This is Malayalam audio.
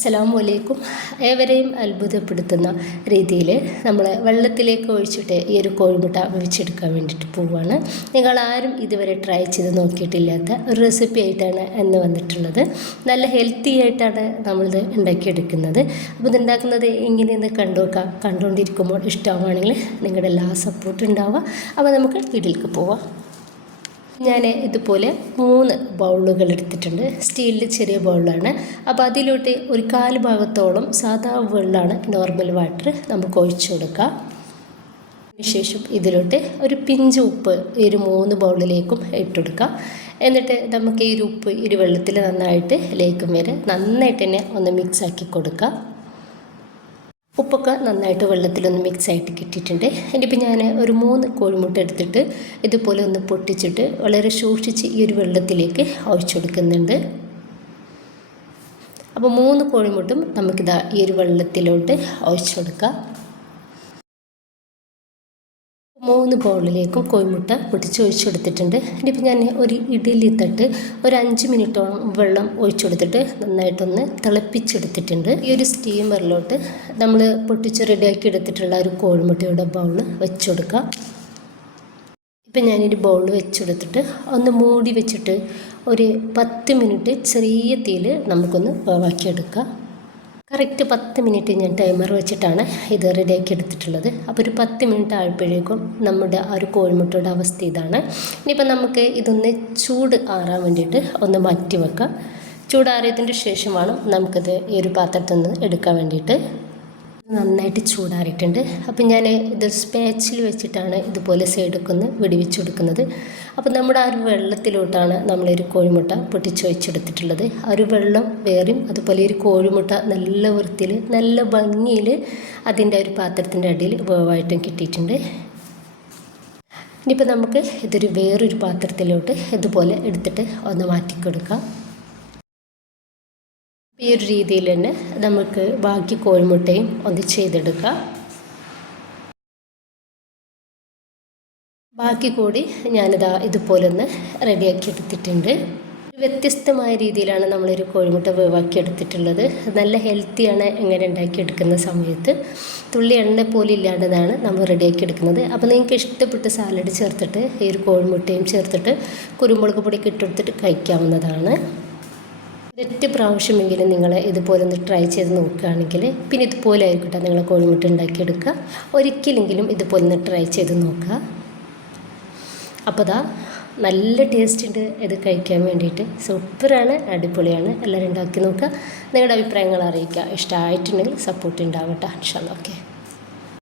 അസ്സലാമു അലൈക്കും. ഏവരെയും അത്ഭുതപ്പെടുത്തുന്ന രീതിയിൽ നമ്മൾ വെള്ളത്തിലേക്ക് ഒഴിച്ചിട്ട് ഈ ഒരു കോഴിമുട്ട വേവിച്ചെടുക്കാൻ വേണ്ടിയിട്ട് പോവുകയാണ്. നിങ്ങളാരും ഇതുവരെ ട്രൈ ചെയ്ത് നോക്കിയിട്ടില്ലാത്ത ഒരു റെസിപ്പി ആയിട്ടാണ് ഇന്ന് വന്നിട്ടുള്ളത്. നല്ല ഹെൽത്തി ആയിട്ടാണ് നമ്മളിത് ഉണ്ടാക്കിയെടുക്കുന്നത്. അപ്പോൾ ഇതുണ്ടാക്കുന്നത് എങ്ങനെയെന്ന് കണ്ടുകൊണ്ടിരിക്കുമ്പോൾ ഇഷ്ടമാണെങ്കിൽ നിങ്ങളുടെ എല്ലാ സപ്പോർട്ടും ഉണ്ടാവുക. അപ്പോൾ നമുക്ക് വീട്ടിലേക്ക് പോവാം. ഞാൻ ഇതുപോലെ 3 ബൗളുകൾ എടുത്തിട്ടുണ്ട്. സ്റ്റീലിൻ്റെ ചെറിയ ബൗളാണ്. അപ്പോൾ അതിലോട്ട് ഒരു 1/4 ഭാഗത്തോളം സാധാ വെള്ളമാണ്, നോർമൽ വാട്ടർ നമുക്ക് ഒഴിച്ചു കൊടുക്കാം. അതിനുശേഷം ഇതിലോട്ട് ഒരു പിഞ്ച് ഉപ്പ് ഈ ഒരു 3 ബൗളിലേക്കും ഇട്ടുകൊടുക്കാം. എന്നിട്ട് നമുക്ക് ഈ ഒരു ഉപ്പ് ഈ ഒരു വെള്ളത്തിൽ നന്നായിട്ട് ലയിക്കും വരെ നന്നായിട്ട് തന്നെ ഒന്ന് മിക്സ് ആക്കി കൊടുക്കാം. ഉപ്പൊക്കെ നന്നായിട്ട് വെള്ളത്തിലൊന്ന് മിക്സ് ആയിട്ട് കിട്ടിയിട്ടുണ്ട്. ഇനിയിപ്പോൾ ഞാൻ ഒരു 3 കോഴിമുട്ട എടുത്തിട്ട് ഇതുപോലെ ഒന്ന് പൊട്ടിച്ചിട്ട് വളരെ സൂക്ഷിച്ച് ഈ ഒരു വെള്ളത്തിലേക്ക് ഒഴിച്ചു കൊടുക്കുന്നുണ്ട്. അപ്പോൾ 3 കോഴിമുട്ടും നമുക്കിതാ ഈ ഒരു വെള്ളത്തിലോട്ട് ഒഴിച്ചു കൊടുക്കാം. 3 ബൗളിലേക്കും കോഴിമുട്ട പൊട്ടിച്ച് ഒഴിച്ചു കൊടുത്തിട്ടുണ്ട്. ഇനിയിപ്പോൾ ഞാൻ ഒരു ഇഡ്ഡലി തട്ട് ഒരു 5 മിനിറ്റോളം വെള്ളം ഒഴിച്ചു കൊടുത്തിട്ട് നന്നായിട്ടൊന്ന് തിളപ്പിച്ചെടുത്തിട്ടുണ്ട്. ഈ ഒരു സ്റ്റീമറിലോട്ട് നമ്മൾ പൊട്ടിച്ച് റെഡിയാക്കി എടുത്തിട്ടുള്ള ഒരു കോഴിമുട്ടയുടെ ബൗൾ വെച്ച് കൊടുക്കാം. ഇപ്പം ഞാനൊരു ബൗൾ വെച്ചെടുത്തിട്ട് ഒന്ന് മൂടി വെച്ചിട്ട് ഒരു 10 മിനിറ്റ് ചെറിയ തീയിൽ നമുക്കൊന്ന് വേവാക്കിയെടുക്കാം. കറക്റ്റ് 10 മിനിറ്റ് ഞാൻ ടൈമർ വെച്ചിട്ടാണ് ഇത് റെഡിയാക്കി എടുത്തിട്ടുള്ളത്. അപ്പോൾ ഒരു 10 മിനിറ്റ് ആയപ്പോഴേക്കും നമ്മുടെ ആ ഒരു കോഴിമുട്ടയുടെ അവസ്ഥ ഇതാണ്. ഇനിയിപ്പോൾ നമുക്ക് ഇതൊന്ന് ചൂട് ആറാൻ വേണ്ടിയിട്ട് ഒന്ന് മാറ്റി വെക്കാം. ചൂടാറിയതിൻ്റെ ശേഷം വേണം നമുക്കിത് ഈ ഒരു പാത്രത്തിൽ നിന്ന് എടുക്കാൻ വേണ്ടിയിട്ട്. നന്നായിട്ട് ചൂടാറിയിട്ടുണ്ട്. അപ്പം ഞാൻ ഇത് സ്പാച്ചിൽ വെച്ചിട്ടാണ് ഇതുപോലെ സൈഡൊക്കെ ഒന്ന് വെടിവെച്ച് കൊടുക്കുന്നത്. അപ്പോൾ നമ്മുടെ ആ ഒരു വെള്ളത്തിലോട്ടാണ് നമ്മളൊരു കോഴിമുട്ട പൊട്ടിച്ച് വെച്ചെടുത്തിട്ടുള്ളത്. ആ ഒരു വെള്ളം വേറെയും അതുപോലെ ഒരു കോഴിമുട്ട നല്ല വൃത്തിയിൽ നല്ല ഭംഗിയിൽ അതിൻ്റെ ഒരു പാത്രത്തിൻ്റെ അടിയിൽ വേവായിട്ടും കിട്ടിയിട്ടുണ്ട്. ഇനിയിപ്പോൾ നമുക്ക് ഇതൊരു വേറൊരു പാത്രത്തിലോട്ട് ഇതുപോലെ എടുത്തിട്ട് ഒന്ന് മാറ്റി കൊടുക്കാം. ഈ ഒരു രീതിയിൽ തന്നെ നമുക്ക് ബാക്കി കോഴിമുട്ടയും ഒന്ന് ചെയ്തെടുക്കാം. ബാക്കി കൂടി ഞാനിതാ ഇതുപോലെ ഒന്ന് റെഡിയാക്കി എടുത്തിട്ടുണ്ട്. വ്യത്യസ്തമായ രീതിയിലാണ് നമ്മളൊരു കോഴിമുട്ട വേവാക്കി എടുത്തിട്ടുള്ളത്. നല്ല ഹെൽത്തിയാണ് എങ്ങനെ ഉണ്ടാക്കിയെടുക്കുന്ന സമയത്ത്. തുള്ളി എണ്ണ പോലും ഇല്ലാണ്ടതാണ് നമ്മൾ റെഡിയാക്കി എടുക്കുന്നത്. അപ്പോൾ നിങ്ങൾക്ക് ഇഷ്ടപ്പെട്ട സാലഡ് ചേർത്തിട്ട് ഈ ഒരു കോഴിമുട്ടയും ചേർത്തിട്ട് കുരുമുളക് പൊടിയൊക്കെ ഇട്ടെടുത്തിട്ട് കഴിക്കാവുന്നതാണ്. 8 പ്രാവശ്യമെങ്കിലും നിങ്ങൾ ഇതുപോലെ ഒന്ന് ട്രൈ ചെയ്ത് നോക്കുകയാണെങ്കിൽ പിന്നെ ഇതുപോലെ ആയിരിക്കട്ടെ നിങ്ങൾ കോഴിമുട്ട ഉണ്ടാക്കിയെടുക്കുക. ഒരിക്കലെങ്കിലും ഇതുപോലെ ഒന്ന് ട്രൈ ചെയ്ത് നോക്കുക. അപ്പോൾ ദാ നല്ല ടേസ്റ്റ് ഉണ്ട് ഇത് കഴിക്കാൻ വേണ്ടിയിട്ട്. സൂപ്പറാണ്, അടിപൊളിയാണ്. എല്ലാവരും ഉണ്ടാക്കി നോക്കുക. നിങ്ങളുടെ അഭിപ്രായങ്ങൾ അറിയിക്കുക. ഇഷ്ടമായിട്ടുണ്ടെങ്കിൽ സപ്പോർട്ട് ഉണ്ടാവട്ടെ. ഇൻഷാ അല്ലാഹ്. ഓക്കെ.